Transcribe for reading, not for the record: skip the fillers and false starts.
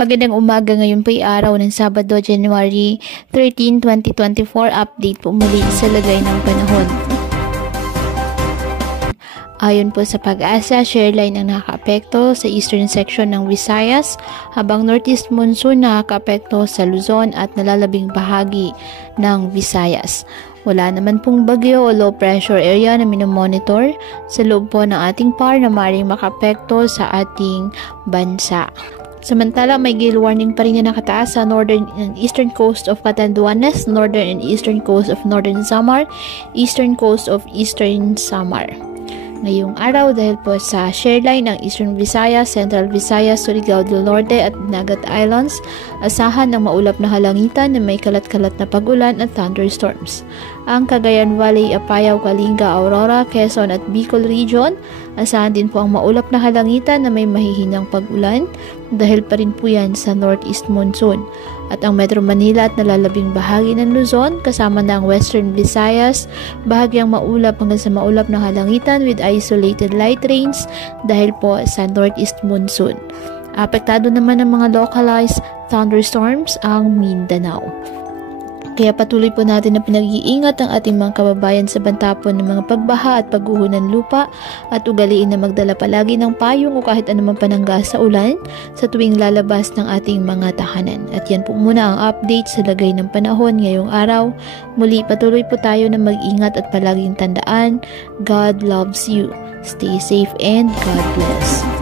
Magandang umaga, ngayon po ay araw ng Sabado, January 13, 2024. Update po muli sa lagay ng panahon. Ayon po sa Pag-asa, shareline ang nakakaapekto sa eastern section ng Visayas, habang northeast monsoon nakakaapekto sa Luzon at nalalabing bahagi ng Visayas. Wala naman pong bagyo o low pressure area na minomonitor sa loob po ng ating PAR na maaaring makaapekto sa ating bansa. Samantala, may gale warning pa rin na nakataas sa northern and eastern coast of Catanduanes, northern and eastern coast of northern Samar, eastern coast of eastern Samar. Ngayong araw, dahil po sa shareline ng Eastern Visayas, Central Visayas, Surigao del Norte at Nagat Islands, asahan ng maulap na halangitan na may kalat-kalat na pag-ulan at thunderstorms. Ang Cagayan Valley, Apayao, Kalinga, Aurora, Quezon at Bicol Region, asahan din po ang maulap na halangitan na may mahihinang pag-ulan dahil pa rin po yan sa northeast monsoon. At ang Metro Manila at nalalabing bahagi ng Luzon, kasama na ang Western Visayas, bahagyang maulap hanggang sa maulap na halangitan with isolated light rains dahil po sa northeast monsoon. Apektado naman ng mga localized thunderstorms ang Mindanao. Kaya patuloy po natin na pinag-iingat ang ating mga kababayan sa bantapon ng mga pagbaha at pagguho ng lupa at ugaliin na magdala palagi ng payong o kahit anumang panangga sa ulan sa tuwing lalabas ng ating mga tahanan. At yan po muna ang update sa lagay ng panahon ngayong araw. Muli patuloy po tayo na mag-ingat at palaging tandaan, God loves you. Stay safe and God bless.